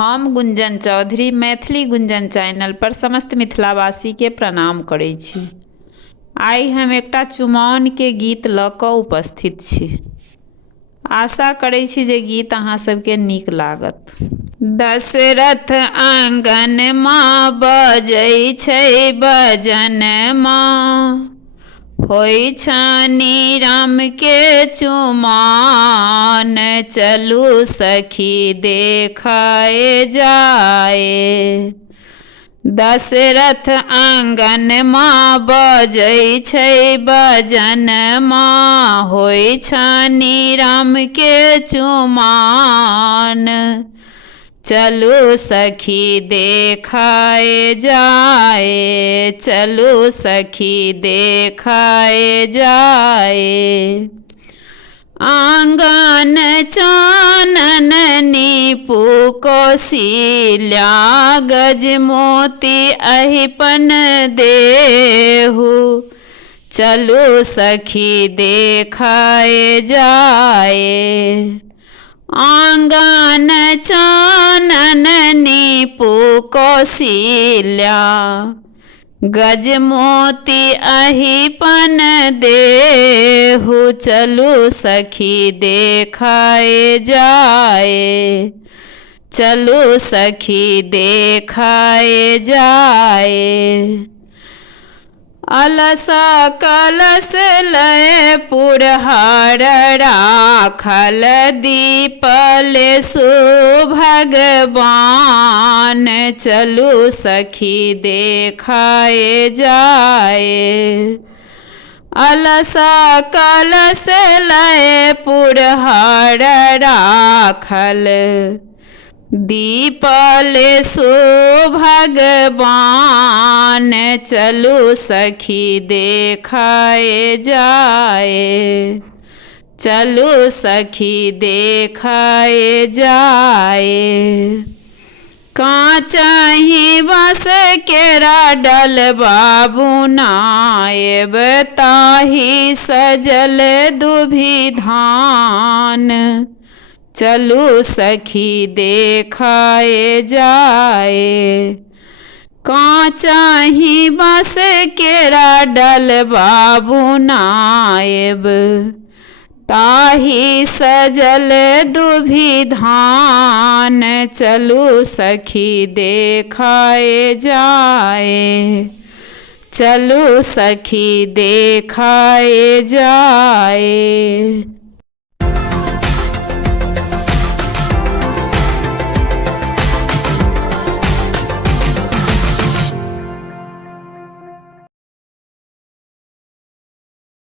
हम गुंजन चौधरी मैथिली गुंजन चैनल पर समस्त मिथिलावासी के प्रणाम करै छी। आइ हम एकटा चुमाओन के गीत लऽ कऽ उपस्थित छी। आशा करै छी जे गीत अहाँ सबके नीक लागत। दशरथ आंगन माँ बजै छै बजन माँ, होइ छानी राम के चुमाओन, चलू सखी देखाए जाए। दशरथ आंगन माँ बजै छै बजन माँ, होइ छानी राम के चुमाओन, चलू सखी देखाए जाए, चलू सखी देखाए जाए। आंगन चानन नीपू कौशल्या, गज मोती अहिपन देहु, चलू सखी देखाए जाए। आंगन चानन नीपू कौशल्या, गज मोती अहिपन देहु, चलू सखी देखाए जाए, चलू सखी देखाए जाए। अलस कलश लय पुरहर राखल, दीपल सुभगवान, चलू सखी देखाए जाए। अलस कलश लय पुरहर राखल, दीपल सुभगवान, चलू सखी देखाए जाए, चलू सखी देखाए जाए। कांचहि बस केरा डलबा बुनाएब, ताहि सजल दुभि धान, चलू सखी देखाए जाए। कांचहि बस केरा डलबा बुनाएब, ताहि सजल दुभि धान, चलू सखी देखाए जाए, चलू सखी देखाए जाए।